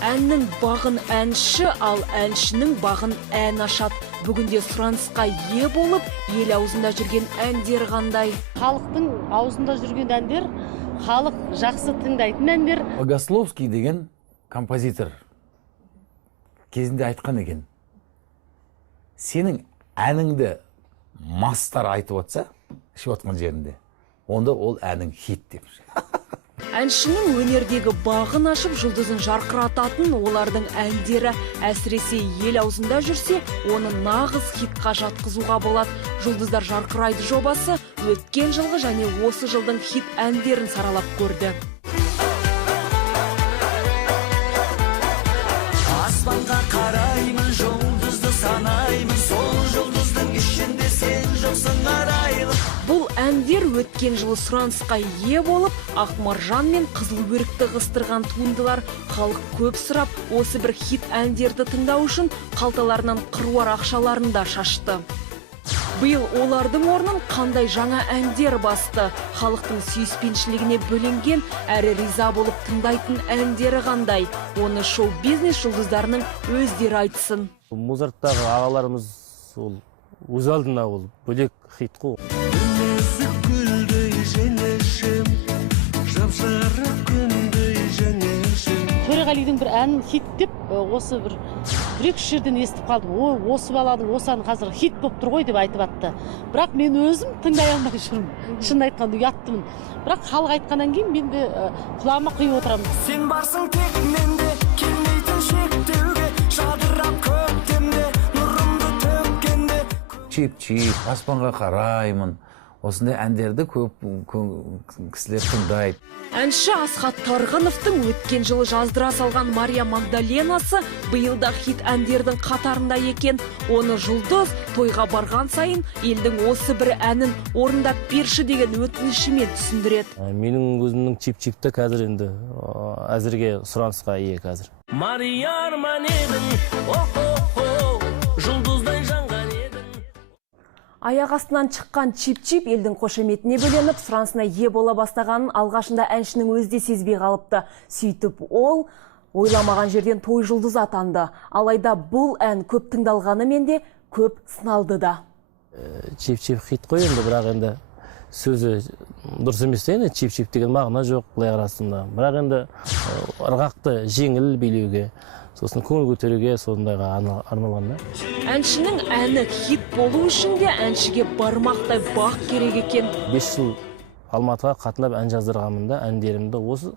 Әннің бағын әнші, ал әншінің бағын ән ашады. Бүгінде сұранысқа ие болып, ел аузында жүрген әндер қандай? Халықтың аузында жүрген әндер, халық жақсы тыңдайтын әндер. Богословский деген композитор кезінде айтқан екен. Сенің әніңді мастар айтып отса, ішіп отқан жерінде, онда ол әнің хит деп. Әншінің өнердегі бағын ашып, жұлдызын жарқырататын олардың әндері әсіресе ел аузында жүрсе, оны нағыз хитқа жатқызуға болады. Жұлдыздар жарқырайды жобасы өткен жылғы және осы жылдың хит әндерін саралап көрді. Аспанға қараймын, жұлдызды санаймын, сол жұлдыздың ішінде сен жоқсың арайлым. Бұл әндер өткен жылы сұранысқа ие болып, Ақмаржан мен Қызылөрікті қыстырған туындылар. Халық көп сұрап, осы бір хит әндерді тыңдау үшін қалталарынан қыруар ақшаларын да шашты. Биыл олардың орнын қандай жаңа әндер басты? Халықтың сүйіспеншілігіне бөленген, әрі риза болып тыңдайтын әндері қандай? Оны шоу-бизнес жұлдыздарының өздері айтсын. Музарттағы ағаларымыз өз алдына бөлек хит қой. Төреғалидың бір әнін хит деп, осы бір-екі жерден естіп қалдым. Осы баланың осы ән қазір хит болып тұр ғой деп айтып атты. Бірақ мен өзім тыңдай алмай жүрмін. Шын айтқанда ұяттымын. Бірақ халық айтқаннан кейін мен де құлағыма құйып отырамын. Сен барсың тек менде, келмейтін шектеуге, жадырап көктемде, нұрымды төккенде. Чип-чип, аспанға қараймын. Осындай әндерді көп кісілер тыңдайды. Әнші Асхат Тарғыновтың өткен жылы жаздыра салған Мария Магдаленасы биылда хит әндердің қатарында екен. Оны жұлдыз тойға барған сайын елдің осы бір әнін орындап берші деген өтінішімен түсіндіреді. Менің өзімнің чип-чипті қазір енді әзірге сұранысқа ие қазір. Мария арман едің, жұлдыздай жанған едің. Аяқ астынан шыққан чип-чип елдің қошеметіне бөленіп, сұранысына ие бола бастағанын алғашында әншінің өзі де сезбей қалыпты. Сөйтіп ол ойламаған жерден той жұлдыз атанды. Алайда бұл ән көп тыңдалғанымен де көп сыналды да. Чип-чип хит қой енді, бірақ енді сөзі дұрыс емес енді, чип-чип деген мағына жоқ былай қарасында. Бірақ енді ырғақты жеңіл билеуге, сосын көңіл көтеруге сондайға арналған. Әншінің әні хит болу үшін де әншіге бармақтай бақ керек екен. 5 жыл Алматыға қатынап ән жаздырғанмын да, әндерімді осы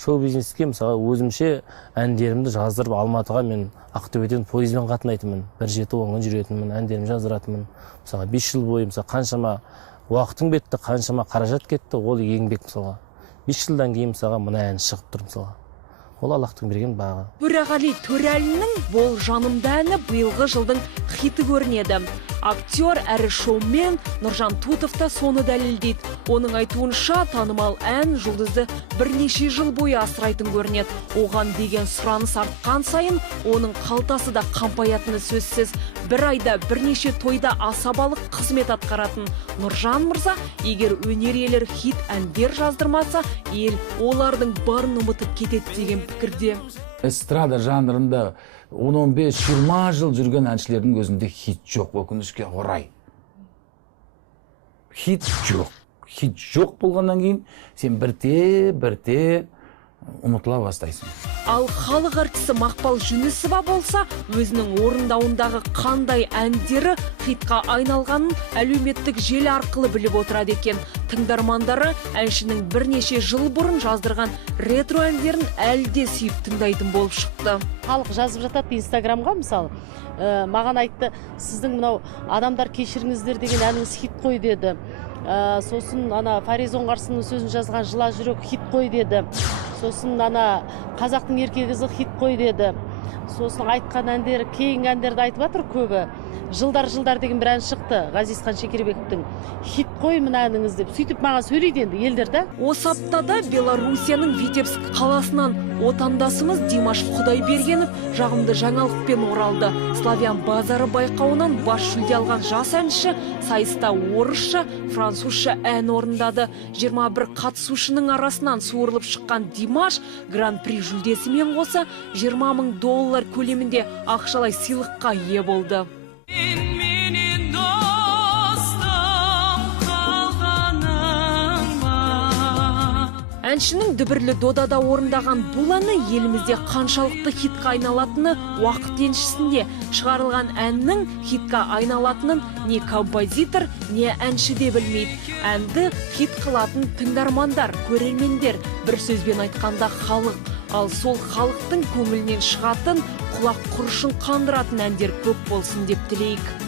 шоу-бизнеске мысалы өзімше әндерімді жаздырып Алматыға мен Ақтөбеден пойызбен қатынайтынмын. 1-7-10 күн жүретінмін, әндерімді жаздыратынмын. Мысалы 5 жыл бойы қаншама уақытың кетті, қаншама қаражат кетті, ол еңбек мысалға. 5 жылдан кейін мысалға мына ән шығып тұр мысалға. Ол Аллахтың берген бағы. Төреғали Төрәлінің бол жанымда әні биылғы жылдың хиті көрінеді. Актер әрі шоумен Нұржан Тутов та соны дәлелдейді. Оның айтуынша танымал ән жұлдызды бірнеше жыл бойы асырайтын көрінеді. Оған деген сұраныс артқан сайын оның қалтасы да қампаятыны сөзсіз. Бір айда бірнеше тойда асабалық қызмет атқаратын Нұржан мырза, егер өнер иелері хит әндер жаздырмаса, ел олардың барын ұмытып кетеді деген пікірде. Эстрада жанрында 15-20 жыл жүрген әншілердің өзінде хит жоқ, өкінішке орай. Хит жоқ. Хит жоқ болғаннан кейін сен бірте ұмытыла бастайсың. Ал халық артисі Мақпал Жүнісова болса, өзінің орындауындағы қандай әндері хитқа айналғанын әлеуметтік желі арқылы біліп отырады екен. Тыңдармандары әншінің бірнеше жыл бұрын жаздырған ретро әндерін әлде сүйіп тыңдайтын болып шықты. Халық жазып жатады Инстаграмға мысалы, маған айтты, сіздің мынау адамдар кешіріңіздер деген әніңіз хит қой деді. Сосын Фариз Оңғарсынның сөзін жазған Жыла жүрек хит қой деді. Сосын қазақтың ерке қызы хит қой деді. Сосын айтқан әндері, кейін әндерді айтып жатыр көбі. жылдар деген бір ән шықты, Ғазизхан Шекербековтің хит қой мына әніңіз деп. Сөйтіп маған сөйлейді енді елдер да. Осы аптада Белоруссияның Витебск қаласынан отандасымыз Димаш Құдайбергенов жағымды жаңалықпен оралды. Славян базары байқауынан бас жүлде алған жас әнші сайыста орысша, французша ән орындады. 21 қатысушының арасынан суырылып шыққан Димаш гран-при жүлдесімен қоса $20,000 көлемінде ақшалай сыйлыққа ие болды. Әншінің дүбірлі додада орындаған бұл әні елімізде қаншалықты хитқа айналатыны уақыт еншісінде. Шығарылған әннің хитқа айналатынын не композитор, не әнші де білмейді. Әнді хит қылатын тыңдармандар, көрермендер, бір сөзбен айтқанда халық. Ал сол халықтың көңілінен шығатын, құлақ құрышын қандыратын әндер көп болсын деп тілейік.